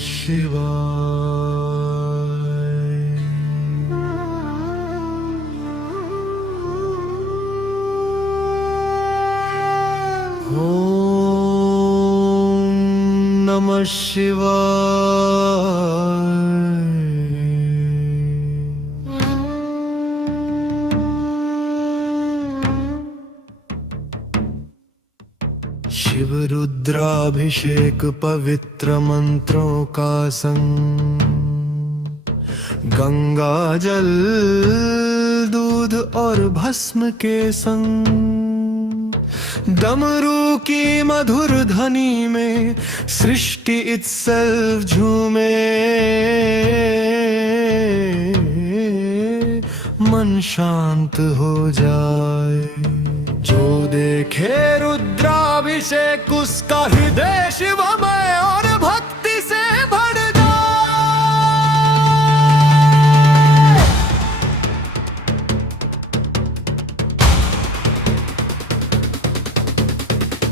शिवाय। ओम नमः शिवाय। शिव रुद्राभिषेक पवित्र मंत्रों का संग, गंगा जल दूध और भस्म के संग, डमरू की मधुर ध्वनि में सृष्टि itself झूमे, मन शांत हो जाए। जो देखे रुद्राभिषेक उसका हृदय शिवमय और भक्ति से भर जाए।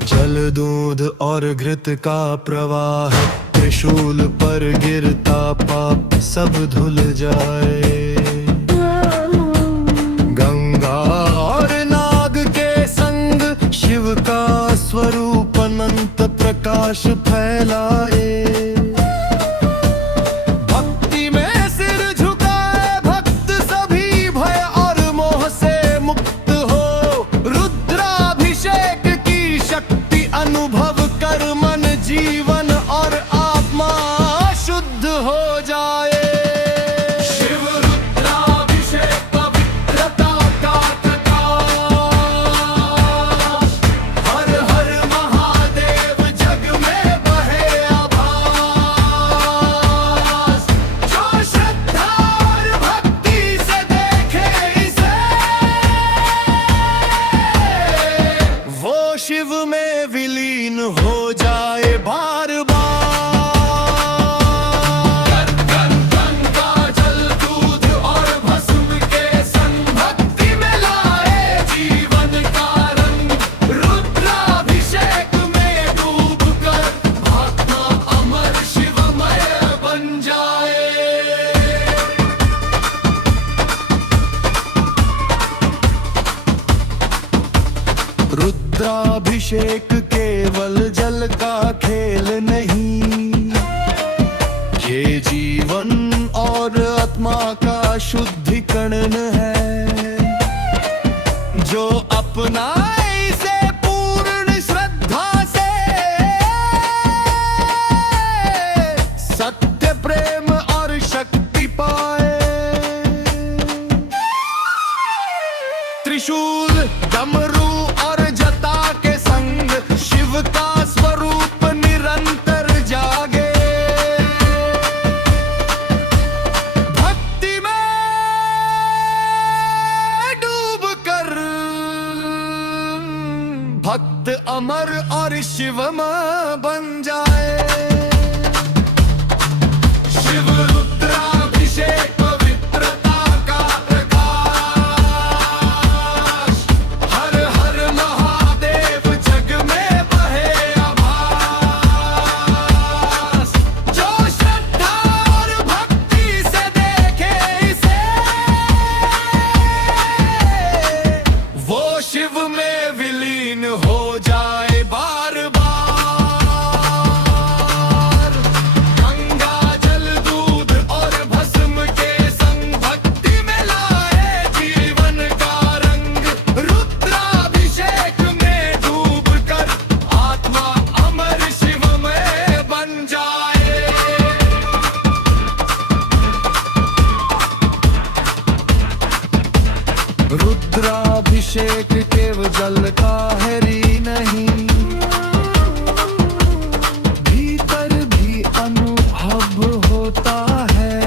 जल दूध और घृत का प्रवाह त्रिशूल पर गिरता, पाप सब धुल जाए। गंगा और नाग के संग शिव का स्वरूप अनंत प्रकाश फैलाए। भक्ति में सिर झुकाए भक्त सभी भय और मोह से मुक्त हो। रुद्राभिषेक की शक्ति अनुभव कर मन जीवन और आत्मा शुद्ध हो जाए। शिव में विलीन हो जाए बार बार। गंगा जल दूध और भस्म के संग भक्ति में लाए जीवन का रंग। रुद्राभिषेक में डूब कर आत्मा अमर शिवमय बन जाए। रुद्राभिषेक केवल जल का खेल नहीं, ये जीवन और आत्मा का शुद्धिकरण है। जो अपनाए इसे पूर्ण श्रद्धा से, सत्य प्रेम और शक्ति पाए। त्रिशूल डमरू और जटा के संग शिव का स्वरूप निरंतर जागे। भक्ति में डूब कर भक्त अमर और शिवमय बन जाए। शिव रुद्राभिषेक पवित्रता का प्रकाश। हर हर महादेव जग में बहे आभास। जो श्रद्धा और भक्ति से देखे इसे, वो शिव में विलीन हो जाए बार बार। गंगा जल दूध और भस्म के संग भक्ति में लाए जीवन का रंग। रुद्राभिषेक में डूब कर आत्मा अमर शिवमय बन जाए। रुद्राभिषेक केवल जल का हरी नहीं, भीतर भी अनुभव होता है।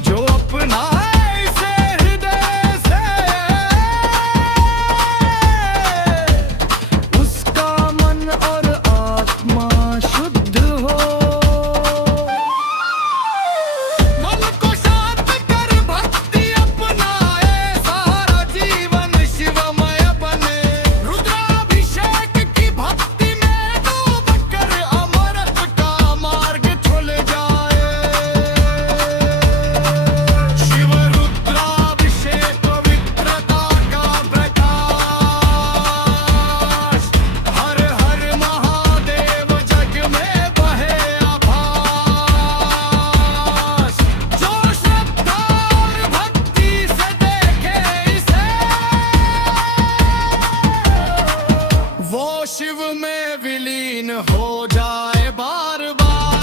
जो अपनाए इसे हृदय से, उसका मन और आत्मा शुद्ध हो। मन को शांत कर भक्ति अपनाए, सारा जीवन शिवमय बने। रुद्राभिषेक की भक्ति में डूब कर अमर शिव में विलीन हो जाए बार बार।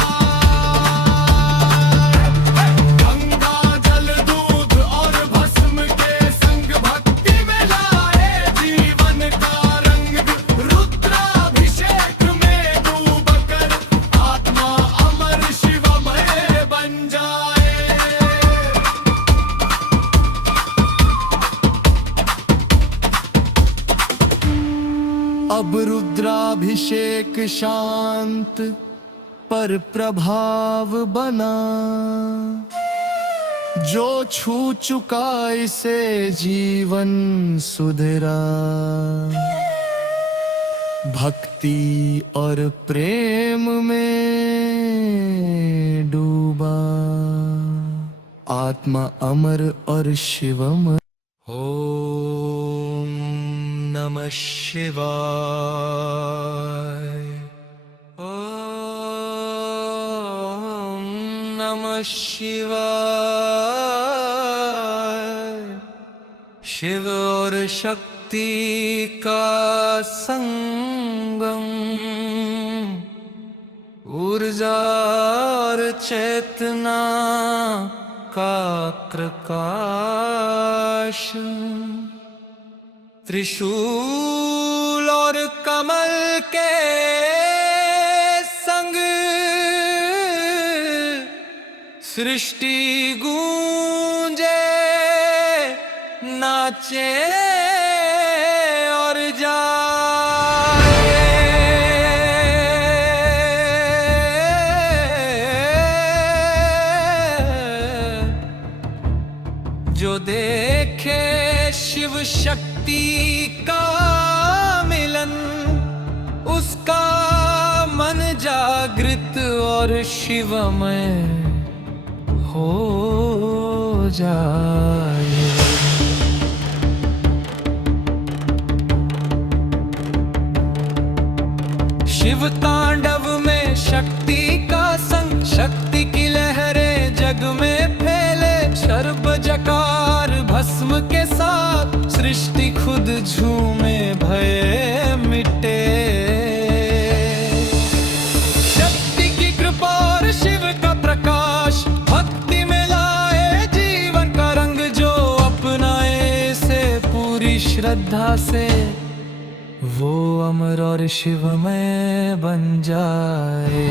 गंगा जल दूध और भस्म के संग भक्ति में लाए जीवन का रंग। रुद्राभिषेक में डूब कर आत्मा अमर शिवमय बन जाए। अब रुद्राभिषेक शांत पर प्रभाव बना। जो छू चुका इसे जीवन सुधरा। भक्ति और प्रेम में डूबा आत्मा अमर और शिवम। ओम नमः शिवाय। ओम नमः शिवाय। शिव और शक्ति का संगम, ऊर्जा और चेतना का प्रकाश। त्रिशूल और कमल के संग सृष्टि गूंजे, नाचे और जाए। जो देखे शिव शक्ति का मिलन, उसका मन जागृत और शिवमय हो जाए। शिव तांडव में शक्ति का संग, शक्ति की लहरें जग में फैले। शर्ब जकार भस्म के साथ सृष्टि खुद झूमे, भय मिटे। शक्ति की कृपा और शिव का प्रकाश भक्ति में लाए जीवन का रंग। जो अपनाए से पूरी श्रद्धा से, वो अमर और शिवमय बन जाए।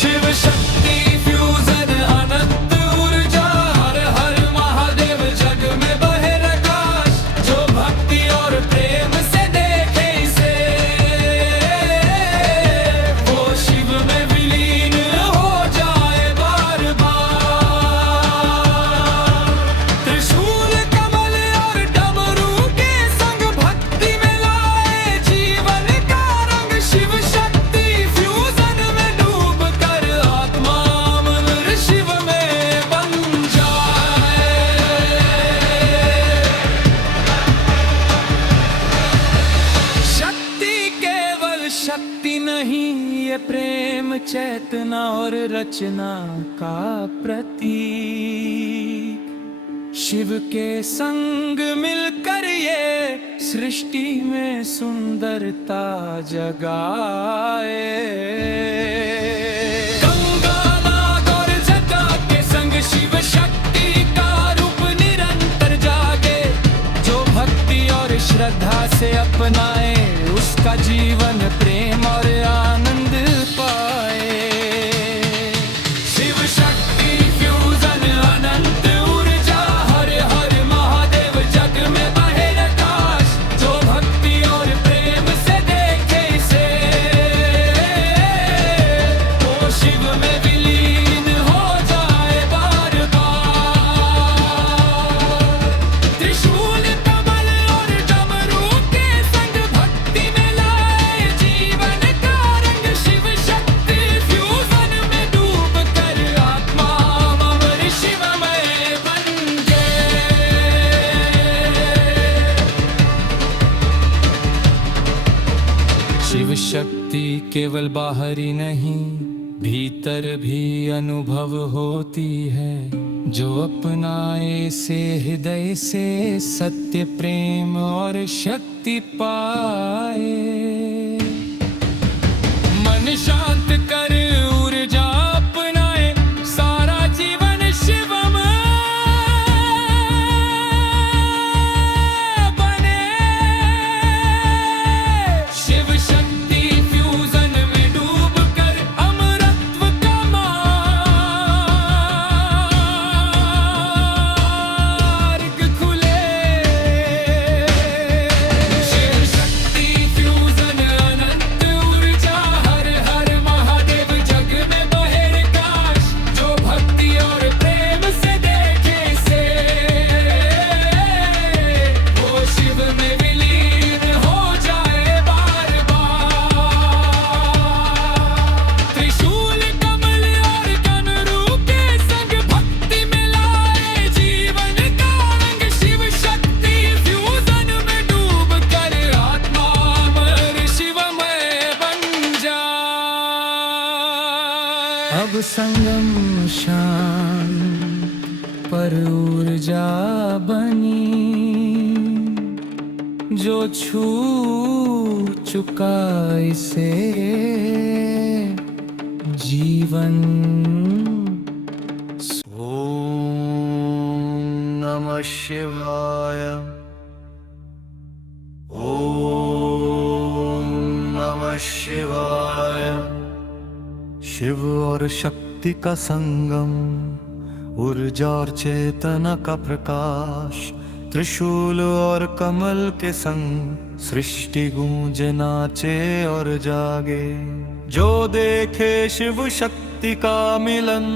शिव शक्ति फ्यूजन अनंत ऊर्जा, हर हर महादेव जग में बहे प्रकाश। जो भक्ति और प्रेम से देखे इसे, वो शिव में विलीन हो जाए बार बार। त्रिशूल कमल और डमरू के संग भक्ति में लाए जीवन का रंग। शिव शक्ति फ्यूजन में डूब कर आत्मा अमर शिव में बन जाए। शक्ति केवल शक्ति नहीं, ये प्रेम चेतना और रचना का प्रतीक। शिव के संग मिलकर ये सृष्टि में सुंदरता जगाए। गंगा नाग और जटा के संग शिव शक्ति का रूप निरंतर जागे। जो भक्ति और श्रद्धा से अपनाए, उसका जीवन प्रेम और आनंद पाए। शिव शक्ति फ्यूजन अनंत ऊर्जा, हर हर महादेव जग में बहे प्रकाश। जो भक्ति और प्रेम से देखे इसे, वो शिव में विलीन हो जाए बार बार। त्रिशूल कमल और डमरू के संग भक्ति में लाए जीवन का रंग। शिव शक्ति फ्यूजन में डूब कर आत्मा अमर शिवमय बन गए। शिव शक्ति केवल बाहरी नहीं, भीतर भी अनुभव होती है। जो अपनाए से हृदय से सत्य प्रेम और शक्ति पाए। मन शांत कर ऊर्जा अपनाए, सारा जीवन शिवमय बने। शिव शक्ति फ्यूजन में डूब कर अमरत्व का मार्ग खुले। शिव शक्ति फ्यूजन अनंत ऊर्जा, हर हर महादेव जग में बहे प्रकाश। जो भक्ति और प्रेम से देखे से, वो शिव में विलीन हो जाए बार बार। त्रिशूल कमल और कमरू के संग भक्ति में लाए जीवन का रंग। शिव शक्ति फ्यूजन में डूब कर आत्मा अमर शिवमय बन जाए। अब संगम शांत पर ऊर्जा बनी, जो छू चुका इसे जीवन। ओम नमः शिवाय। ओम नमः शिवाय। शिव और शक्ति का संगम, ऊर्जा और चेतना का प्रकाश। त्रिशूल और कमल के संग सृष्टि गूंजे नाचे और जागे। जो देखे शिव शक्ति का मिलन,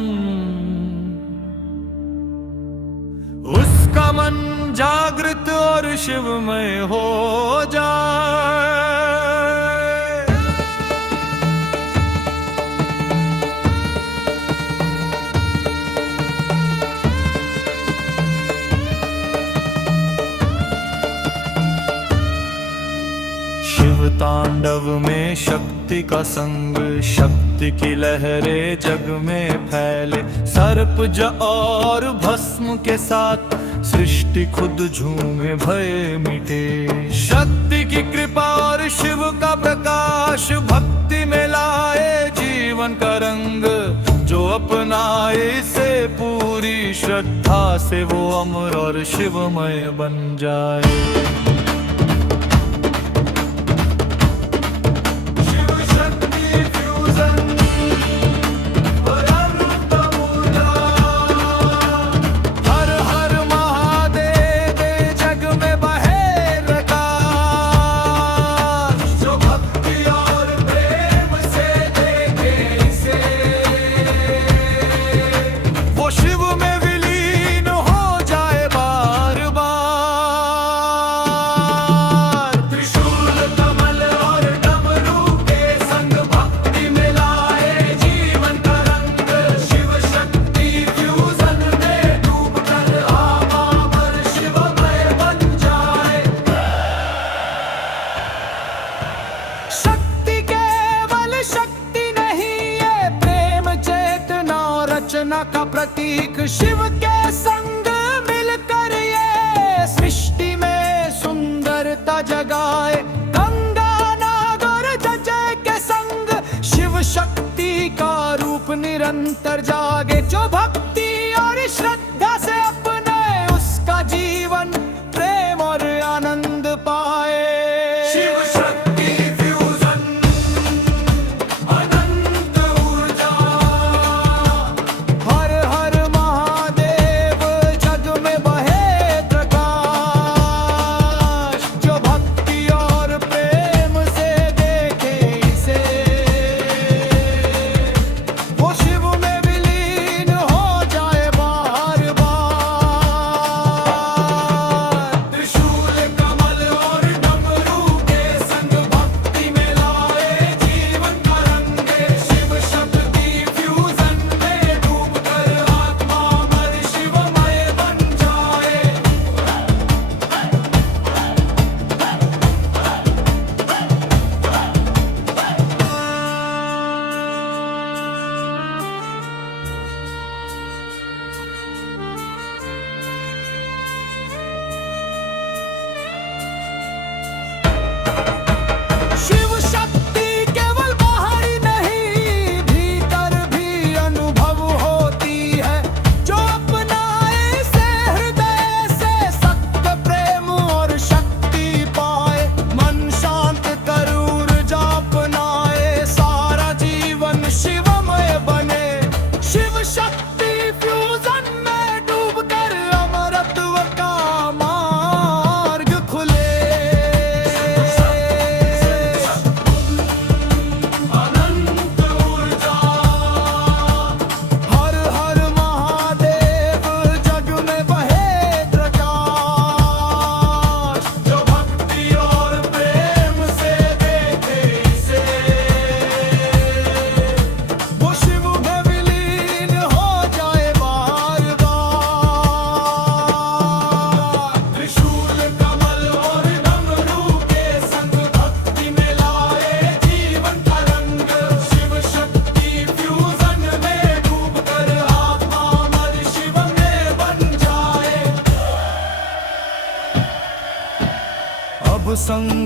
उसका मन जागृत और शिवमय हो जाए। शिव तांडव में शक्ति का संग, शक्ति की लहरें जग में फैले। सर्प और भस्म के साथ सृष्टि खुद झूमे, भय मिटे। शक्ति की कृपा और शिव का प्रकाश, भक्ति में लाए जीवन का रंग। जो अपनाए से पूरी श्रद्धा से, वो अमर और शिवमय बन जाए। का प्रतीक शिव के संग मिलकर ये सृष्टि में सुंदरता जगाए। गंगा नागर जजय के संग शिव शक्ति का रूप निरंतर जागे। जो भक्ति और श्रद्धा से अपने, उसका जीवन प्रेम और आनंद पाए। शिव शक्ति फ्यूजन अनंत ऊर्जा, हर हर महादेव जग में बहे प्रकाश। जो भक्ति और प्रेम से देखे इसे, वो शिव में विलीन हो जाए बार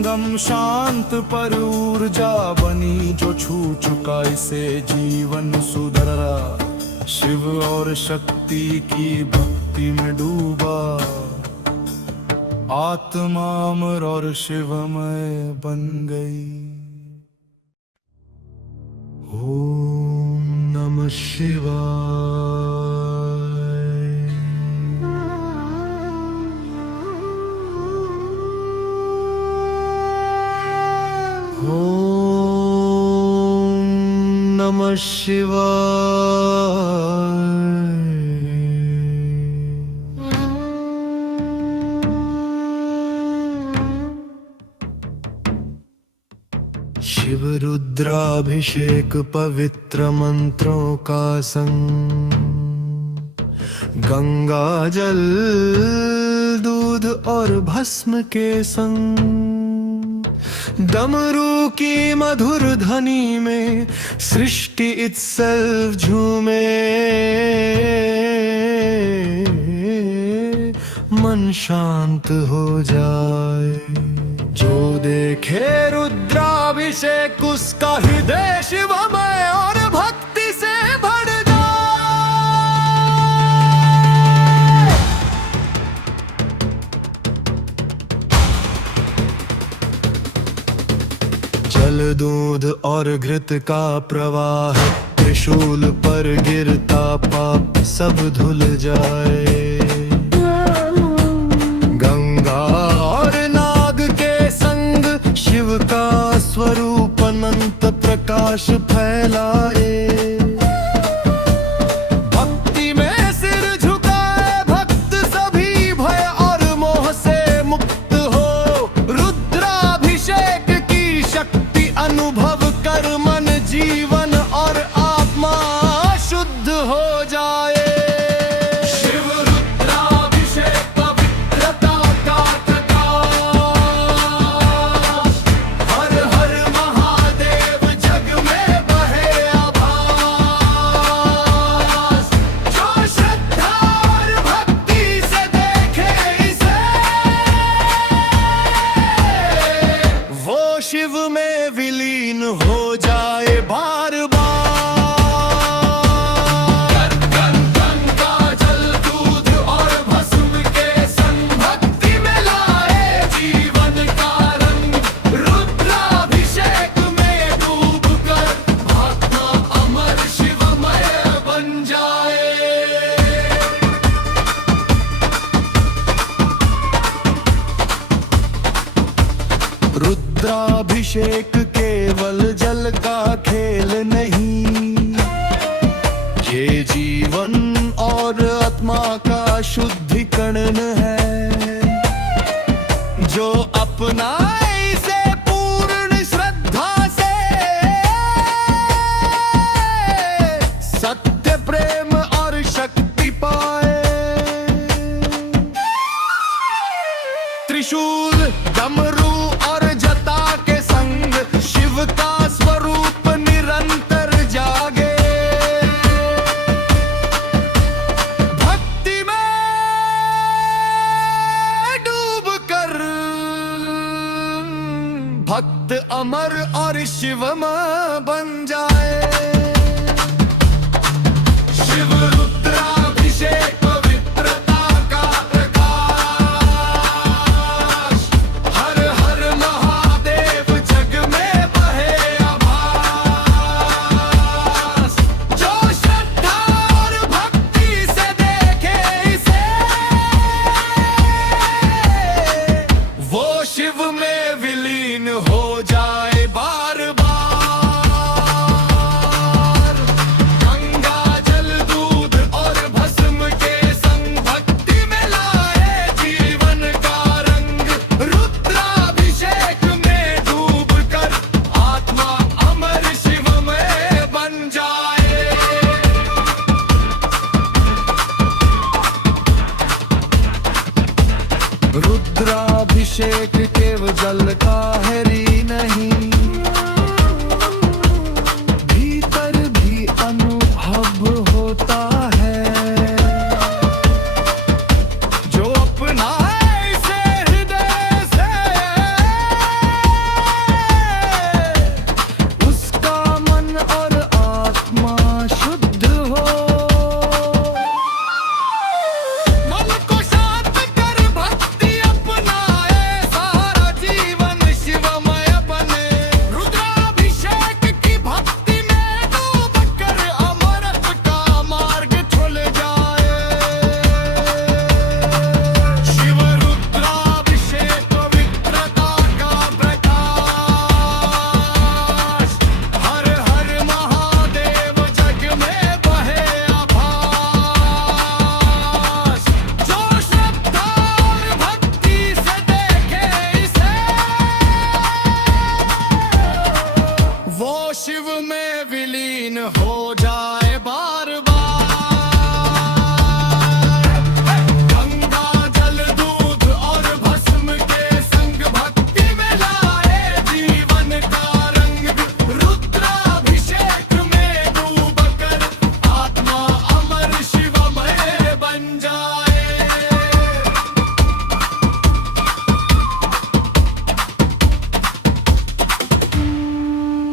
संगम शांत पर ऊर्जा बनी, जो छू चुका इसे जीवन सुधरा। शिव और शक्ति की भक्ति में डूबा, आत्मा अमर और शिवमय बन गई। ओम नमः शिवाय। ओम नमः शिवाय। शिव रुद्राभिषेक पवित्र मंत्रों का संग, गंगा जल दूध और भस्म के संग, डमरू की मधुर ध्वनि में सृष्टि इत्सेल्फ झूमे। मन शांत हो जाए, जो देखे रुद्राभिषेक उसका हृदय शिवमय और भक्ति से भर जाए। जल दूध और घृत का प्रवाह, त्रिशूल पर गिरता पाप सब धुल जाए। गंगा और नाग के संग शिव का स्वरूप अनंत प्रकाश फैलाए। भक्ति में सिर झुकाए भक्त सभी भय और मोह से मुक्त हो। रुद्राभिषेक की शक्ति अनुभव कर मन जीवन और आत्मा शुद्ध हो जाए। शिव में विलीन हो जाए बार बार। गंगा जल दूध और भस्म के संग भक्ति में लाए जीवन का रंग। रुद्राभिषेक में डूब कर आत्मा अमर शिवमय बन जाए। रुद्राभिषेक केवल जल का खेल नहीं, ये जीवन और आत्मा का शुद्धिकरण है। जो अपनाए इसे पूर्ण श्रद्धा से, सत्य प्रेम और शक्ति पाए। त्रिशूल डमरू और जटा के संग शिव का स्वरूप निरंतर जागे। भक्ति में डूब कर भक्त अमर और शिवमय बन जाए। शिव रुद्राभिषेक पवित्रता का प्रकाश। हर हर महादेव जग में बहे आभास। जो श्रद्धा और भक्ति से देखे इसे, वो शिव में विलीन हो जाए बार बार।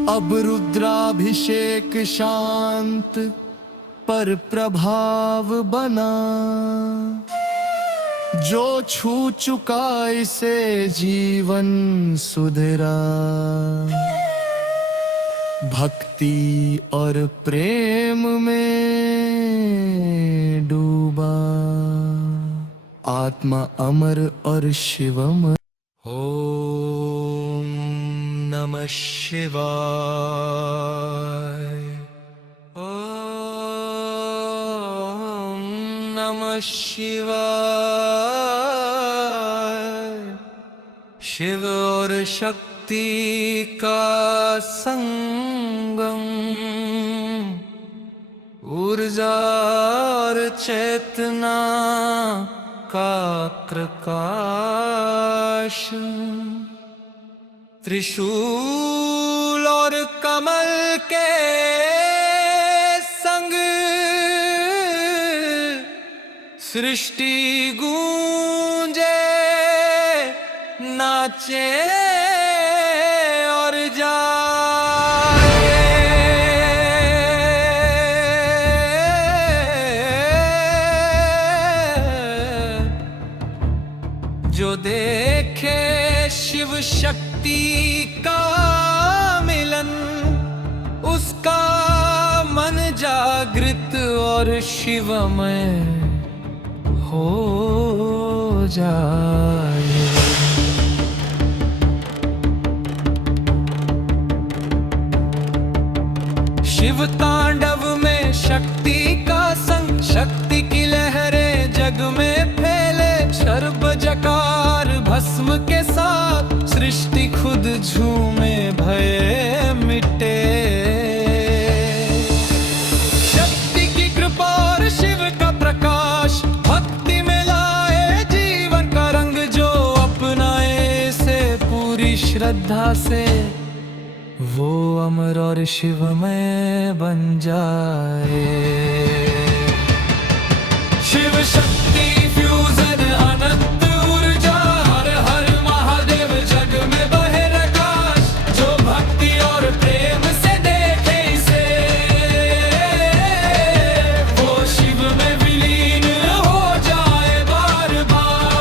अब रुद्राभिषेक शांत पर प्रभाव बना, जो छू चुका इसे जीवन सुधरा। भक्ति और प्रेम में डूबा, आत्मा अमर और शिवमय। ओम नमः शिवाय। ओम नमः शिवाय। शिव और शक्ति का संगम, ऊर्जा और चेतना का प्रकाश, त्रिशूल और कमल के संग सृष्टि गूंजे, नाचे और जाए। जो देखे शिव शक्ति का मिलन, उसका मन जागृत और शिवमय हो जाए। शिव तांडव में शक्ति का संग, शक्ति की लहरें जग में फैले। सर्प जकार भस्म के साथ, सृष्टि खुद झूमे भय मिटे। शक्ति की कृपा और शिव का प्रकाश, भक्ति में लाए जीवन का रंग। जो अपनाए से पूरी श्रद्धा से, वो अमर और शिवमय बन जाए। शिव शक्ति फ्यूजन अनंत ऊर्जा, हर हर महादेव जग में बहे प्रकाश। जो भक्ति और प्रेम से देखे इसे, वो शिव में विलीन हो जाए बार बार।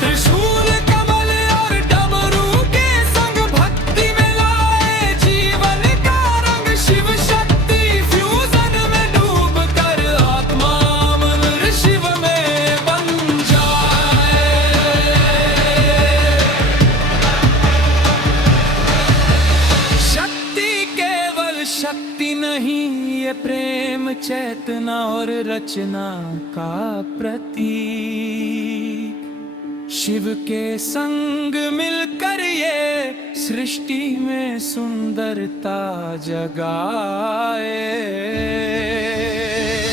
त्रिशूल कमल और डमरू के संग, भक्ति में लाए जीवन का रंग। शिव शक्ति फ्यूजन में डूब कर, आत्मा अमर शिव में बन जाए। शक्ति केवल शक्ति नहीं, ये प्रेम चेतना और रचना का प्रतीक। शिव के संग मिलकर ये सृष्टि में सुंदरता जगाए।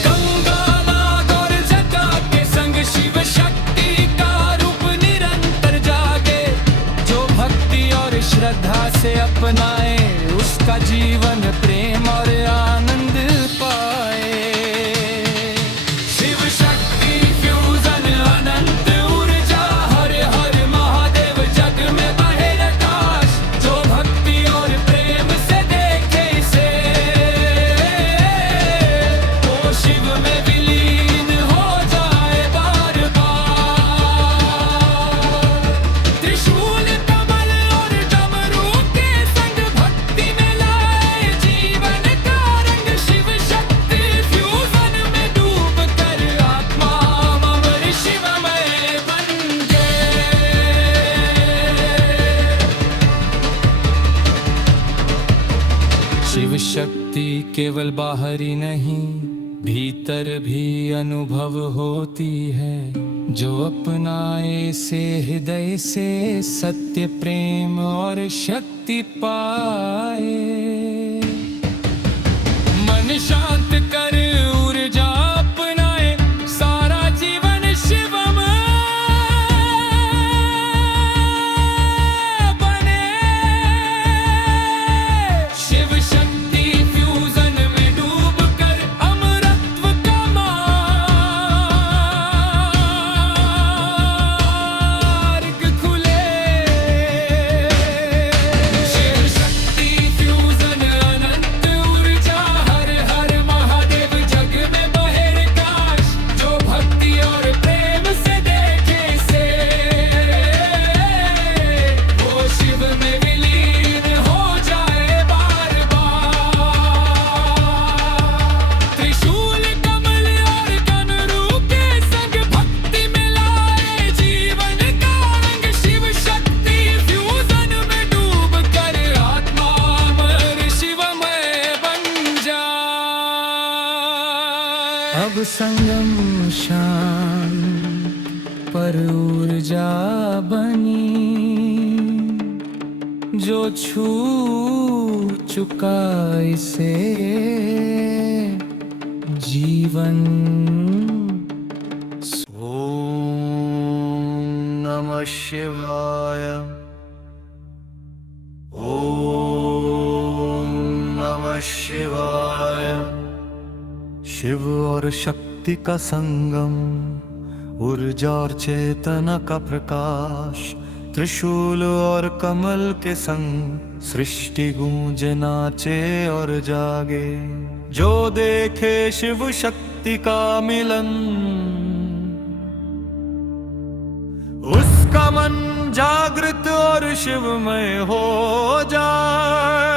गंगा नाग और जटा के संग शिव शक्ति का रूप निरंतर जागे। जो भक्ति और श्रद्धा से अपनाए, उसका जीवन प्रेम और आनंद पाए। शिव शक्ति फ्यूजन अनंत ऊर्जा, हर हर महादेव जग में बहे प्रकाश। जो भक्ति और प्रेम से देखे इसे, वो शिव में विलीन हो जाए बार बार। त्रिशूल कमल और डमरू के संग, भक्ति में लाए जीवन का रंग। शिव शक्ति फ्यूजन में डूब कर, आत्मा अमर शिवमय बन गए। शिव शक्ति केवल बाहर ही नहीं, भीतर भी अनुभव होती है। जो अपनाए से हृदय से, सत्य प्रेम और शक्ति पाए। मन शांत कर ऊर्जा अपनाए, सारा जीवन शिवमय बने। शिव शक्ति फ्यूजन में डूब कर, अमरत्व का मार्ग खुले। संगम शांत पर ऊर्जा बनी, जो छू चुका इसे जीवन। ओम नमः शिवाय। ओम नमः शिवाय। शिव और शक्ति का संगम, ऊर्जा और चेतना का प्रकाश, त्रिशूल और कमल के संग सृष्टि गूंजे नाचे और जागे। जो देखे शिव शक्ति का मिलन, उसका मन जागृत और शिवमय हो जाए।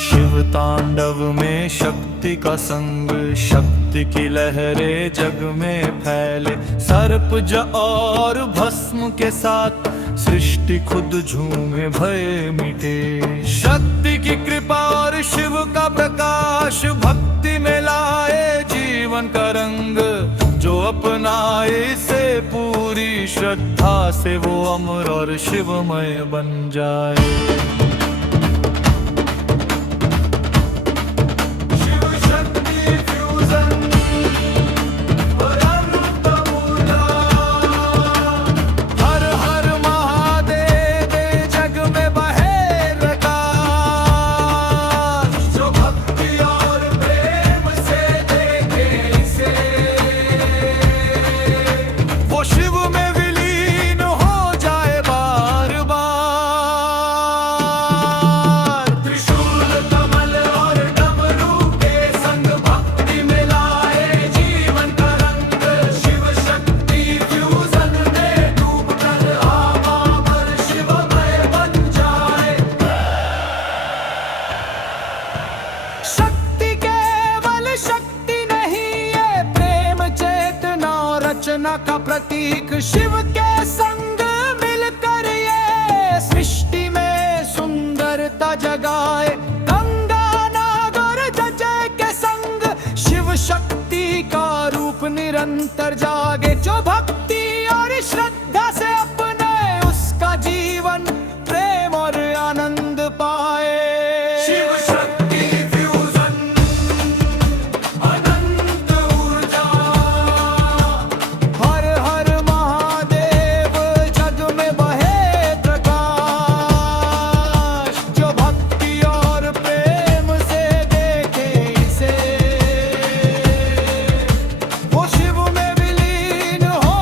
शिव तांडव में शक्ति का संग, शक्ति की लहरें जग में फैले। सर्प और भस्म के साथ सृष्टि खुद झूमे, भय मिटे। शक्ति की कृपा और शिव का प्रकाश भक्ति में लाए जीवन का रंग। जो अपनाए इसे पूरी श्रद्धा से, वो अमर और शिवमय बन जाए। रचना का प्रतीक शिव के संग मिलकर ये सृष्टि में सुंदरता जगाए। गंगा नागर जय के संग शिव शक्ति का रूप निरंतर जागे। जो भक्ति और श्रद्धा से अपने, उसका जीवन प्रेम और आनंद पाए। शिव शक्ति फ्यूजन, अनंत ऊर्जा। हर हर महादेव, जग में बहे प्रकाश। जो भक्ति और प्रेम से देखे इसे, वो शिव में विलीन हो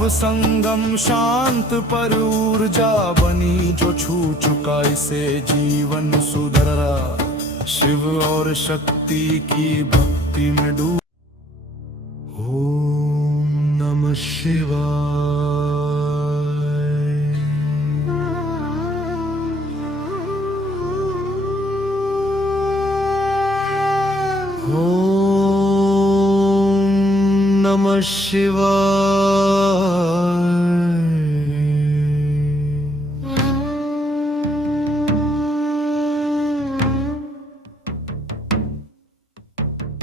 अब संगम शांत पर ऊर्जा बनी, जो छू चुका इसे जीवन सुधरा। शिव और शक्ति की भक्ति में डूब। ओम नमः शिवाय। ओम नमः शिवाय।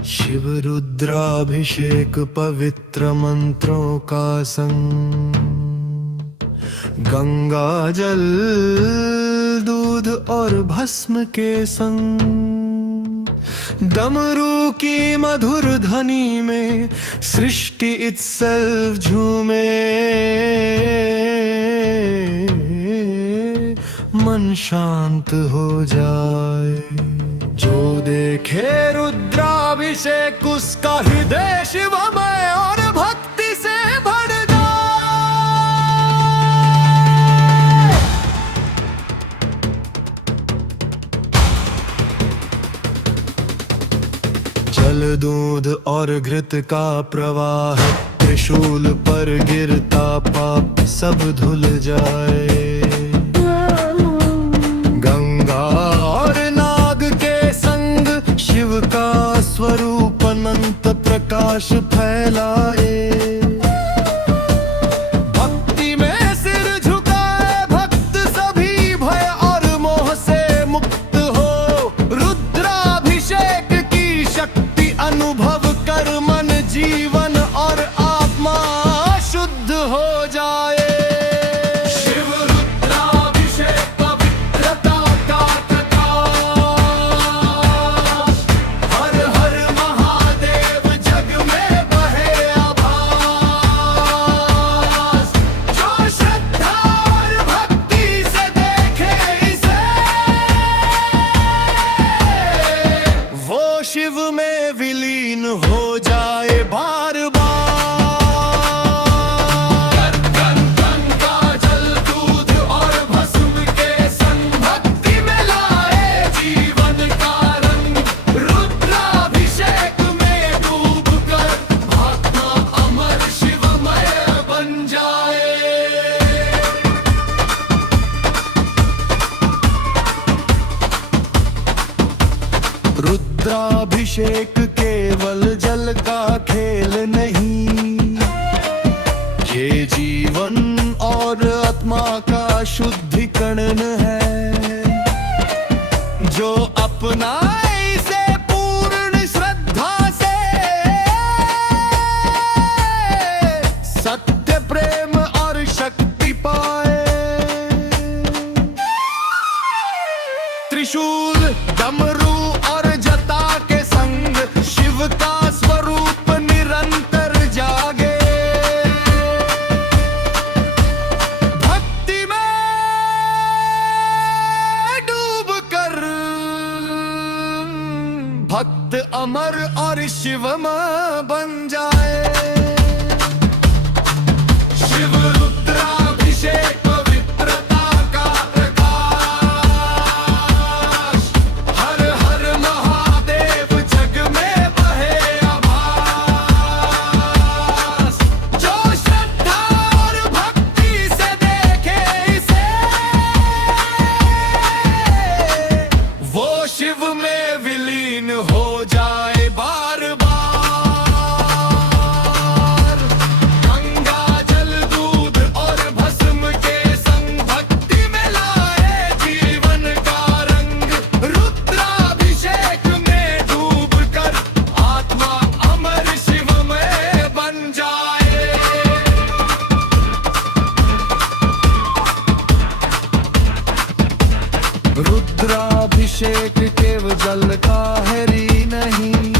शिव रुद्राभिषेक पवित्र मंत्रों का संग, गंगा जल दूध और भस्म के संग, डमरू की मधुर ध्वनि में सृष्टि itself झूमे। मन शांत हो जाए, जो देखे रुद्राभिषेक उसका हृदय शिवमय और भक्ति से भर जाए। जल दूध और घृत का प्रवाह, त्रिशूल पर गिरता पाप सब धुल जाए। गंगा और नाग के संग शिव का स्वरूप अनंत प्रकाश फैलाए। भक्ति में सिर झुकाए भक्त सभी भय और मोह से मुक्त हो। रुद्राभिषेक की शक्ति अनुभव कर मन जीवन और आत्मा शुद्ध हो जाए। शिव में विलीन हो जाए बार बार। गंगा जल दूध और भस्म के संग भक्ति में लाए जीवन का रंग। रुद्राभिषेक में डूब कर आत्मा अमर शिवमय बन जाए। रुद्राभिषेक केवल जल का खेल नहीं, ये जीवन और आत्मा का शुद्धिकरण है। जो अपनाए इसे पूर्ण श्रद्धा से, सत्य प्रेम और शक्ति पाए। त्रिशूल डमरू और जटा के संग शिव का स्वरूप निरंतर जागे। भक्ति में डूब कर भक्त अमर और शिवमय बन जाए। शिव रुद्राभिषेक शिव में विलीन हो जाए बार बार। गंगा जल दूध और भस्म के संग भक्ति में लाए जीवन का रंग। रुद्राभिषेक में डूब कर आत्मा अमर शिवमय बन जाए। रुद्राभिषेक केवल जल का हरी नहीं,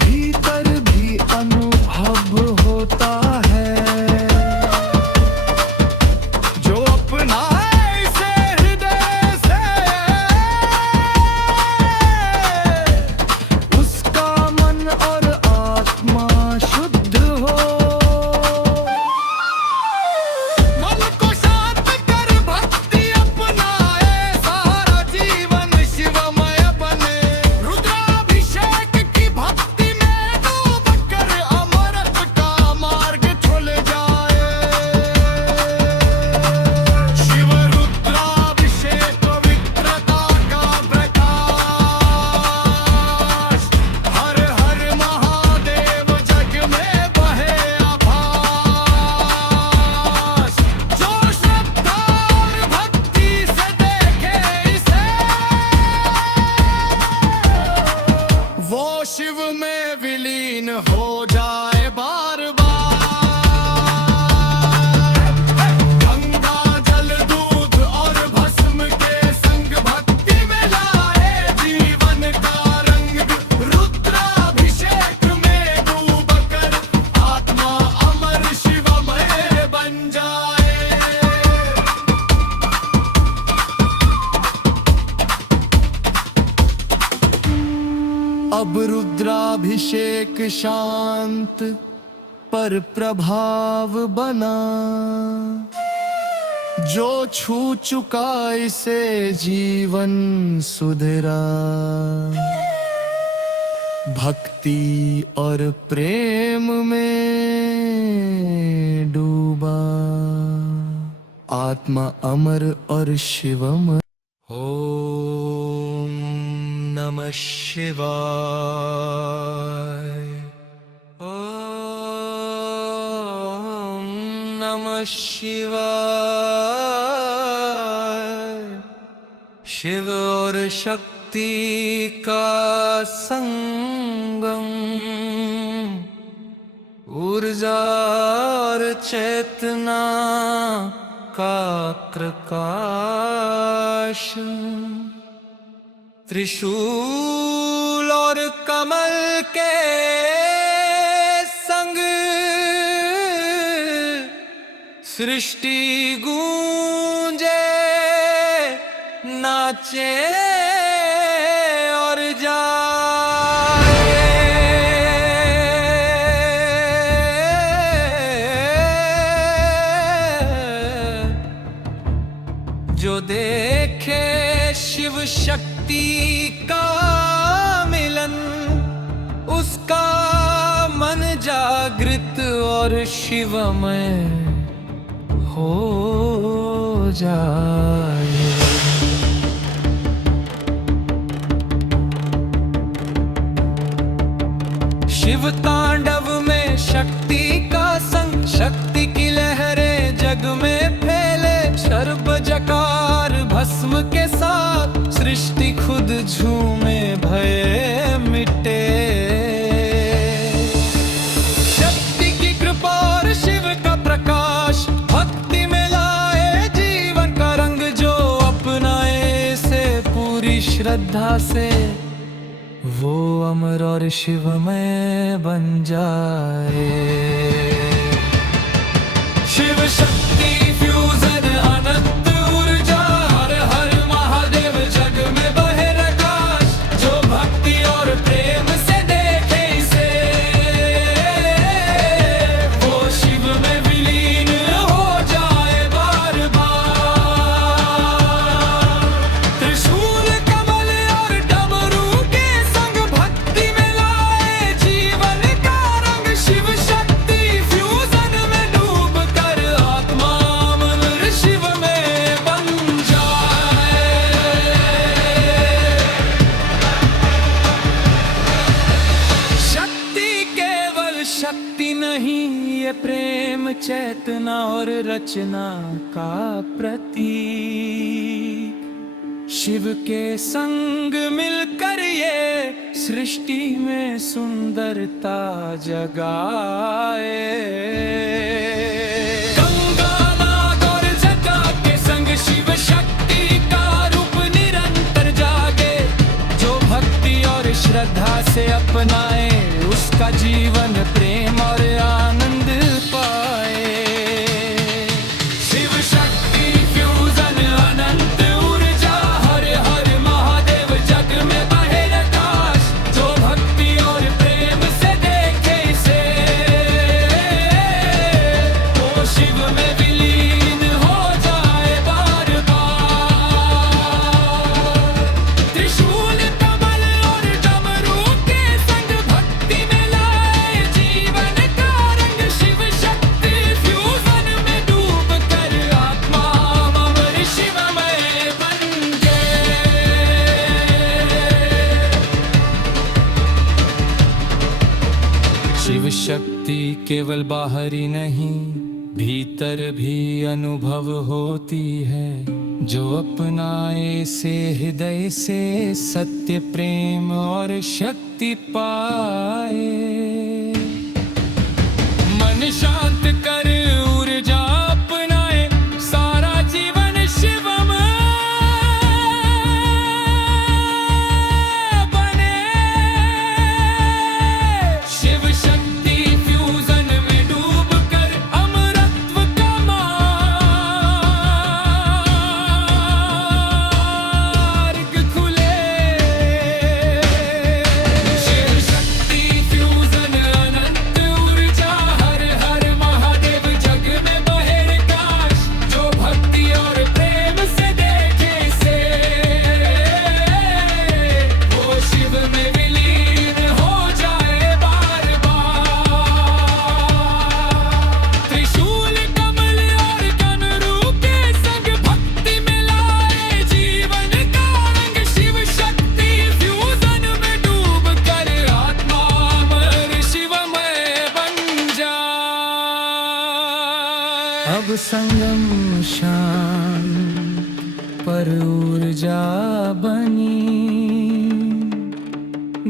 भीतर भी अनुभव होता है। जो अपनाए इसे हृदय से, उसका मन और आत्मा शुद्ध हो। बार बार। गंगा जल दूध और भस्म के संग भक्ति में लाए जीवन का रंग। रुद्राभिषेक में डूब कर आत्मा अमर शिवमय बन जाए। अब रुद्राभिषेक शांत पर प्रभाव बना। जो छू चुका इसे जीवन सुधरा। भक्ति और प्रेम में डूबा। आत्मा अमर और शिवमय। ओम नमः शिवाय। ओम नमः शिवाय। शिव और शक्ति का संगम। ऊर्जा और चेतना का प्रकाश। त्रिशूल और कमल के संग सृष्टि गूंजे, नाचे और जाए। जो देखे शिव शक्ति का मिलन, उसका मन जागृत और शिवमय हो जाए। शिव तांडव में शक्ति का संग। शक्ति की लहरें जग में फैले। सर्प जकार भस्म के साथ सृष्टि खुद झूमे, भय मिटे। शक्ति की कृपा और शिव का प्रकाश भक्ति में लाए जीवन का रंग। जो अपनाए से पूरी श्रद्धा से, वो अमर और शिवमय बन जाए। शिव शक्ति फ्यूजन अनंत ऊर्जा। हर हर महादेव जग में बहे प्रकाश। जो भक्ति और प्रेम से देखे इसे, वो शिव में विलीन हो जाए बार बार। त्रिशूल कमल और डमरू के संग भक्ति में लाए जीवन का रंग। शिव शक्ति फ्यूजन में डूब कर आत्मा अमर शिव में बन जाए। शक्ति केवल शक्ति नहीं, ये प्रेम चेतना और रचना का प्रतीक। शिव के संग मिलकर ये सृष्टि में सुंदरता जगाए। गंगा नाग और जटा के संग शिव शक्ति का रूप निरंतर जागे। जो भक्ति और श्रद्धा से अपनाए, उसका जीवन प्रेम और आनंद पाए। शिव शक्ति फ्यूजन अनंत ऊर्जा। हर हर महादेव जग में बहे प्रकाश। जो भक्ति और प्रेम से देखे इसे, वो शिव में विलीन हो जाए बार बार। त्रिशूल कमल और डमरू के संग भक्ति में लाए जीवन का रंग। शिव शक्ति फ्यूजन में डूब कर आत्मा अमर शिवमय बन गए। शिव शक्ति केवल बाहरी नहीं, भीतर भी अनुभव होती है। जो अपनाए से हृदय से सत्य प्रेम और शक्ति पाए। मन शांत कर ऊर्जा अपनाए, सारा जीवन शिवमय बने। शिव शक्ति फ्यूजन में डूब कर अमरत्व का मार्ग खुले। शिव शक्ति फ्यूजन अनंत ऊर्जा, हर हर महादेव जग में बहे प्रकाश। जो भक्ति और प्रेम से देखे इसे, वो शिव में विलीन हो जाए बार बार। त्रिशूल कमल और कनरू के संग भक्ति में लाए जीवन का रंग। शिव शक्ति फ्यूजन में डूब कर आत्मा अमर शिवमय बन जाए। अब संगम शांत पर ऊर्जा बनी,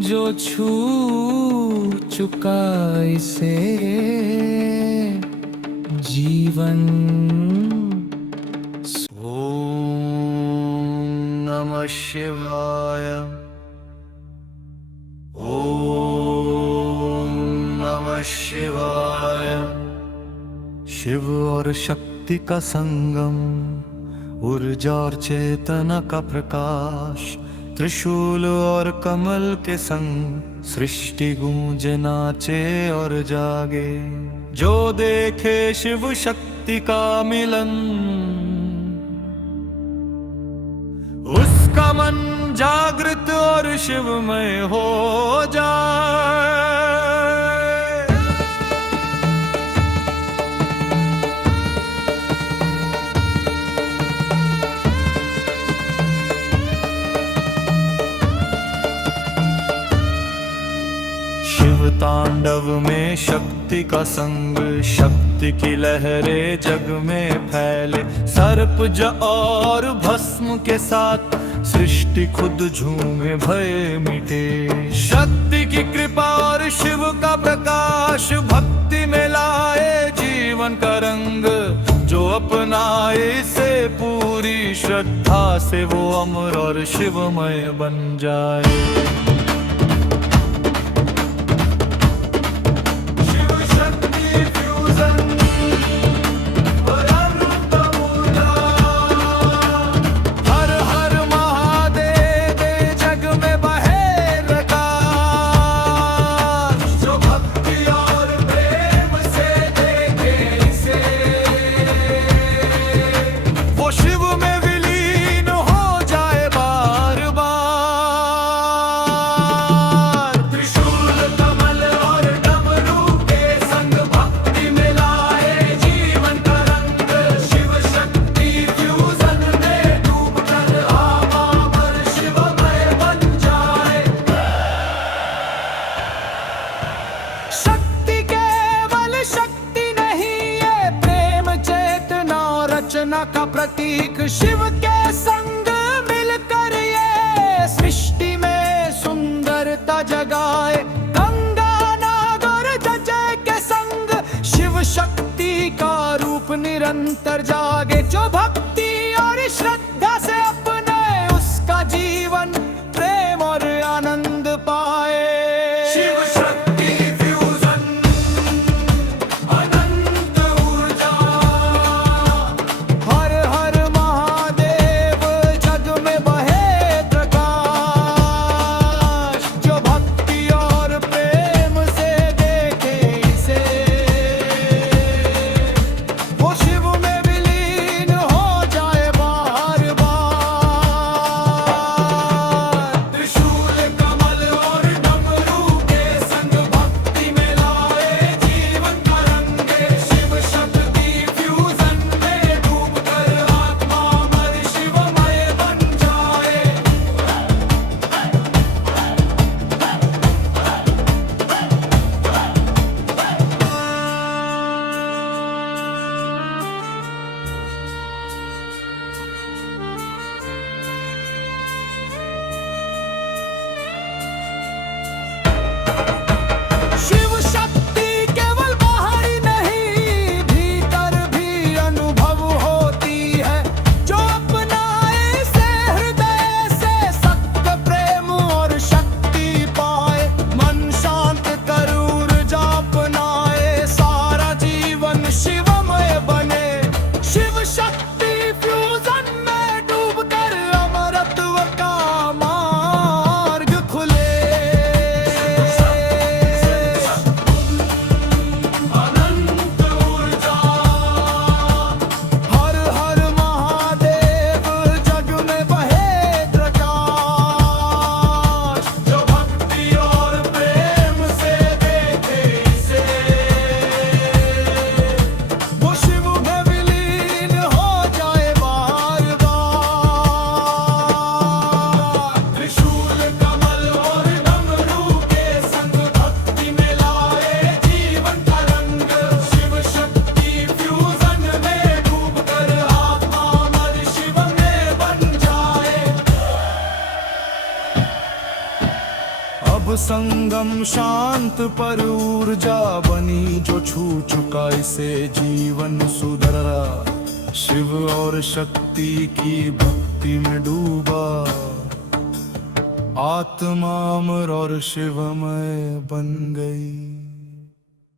जो छू चुका इसे जीवन। ओम नमः शिवाय। ओम नमः शिवाय। शिव और शक्ति का संगम, ऊर्जा और चेतना का प्रकाश। त्रिशूल और कमल के संग सृष्टि गूंजे नाचे और जागे। जो देखे शिव शक्ति का मिलन, उसका मन जागृत और शिवमय हो जाए। शिव तांडव में शक्ति का संग, शक्ति की लहरें जग में फैले। सर्प और भस्म के साथ सृष्टि खुद झूमे भय मिटे। शक्ति की कृपा और शिव का प्रकाश, भक्ति में लाए जीवन का रंग। जो अपनाए इसे पूरी श्रद्धा से, वो अमर और शिवमय बन जाए। रचना का प्रतीक शिव के संग मिलकर ये सृष्टि में सुंदरता जगाए। गंगा नागर जय के संग शिव शक्ति का रूप निरंतर जागे। जो भक्ति और श्रद्धा से अपने, उसका जीवन प्रेम और आनंद पाए। शिव शक्ति फ्यूजन अनंत ऊर्जा, हर हर महादेव जग में बहे प्रकाश। जो भक्ति और प्रेम से देखे इसे, वो शिव में विलीन हो संगम शांत पर ऊर्जा बनी, जो छू चुका इसे जीवन सुधरा। शिव और शक्ति की भक्ति में डूबा, आत्मा अमर और शिवमय बन गई।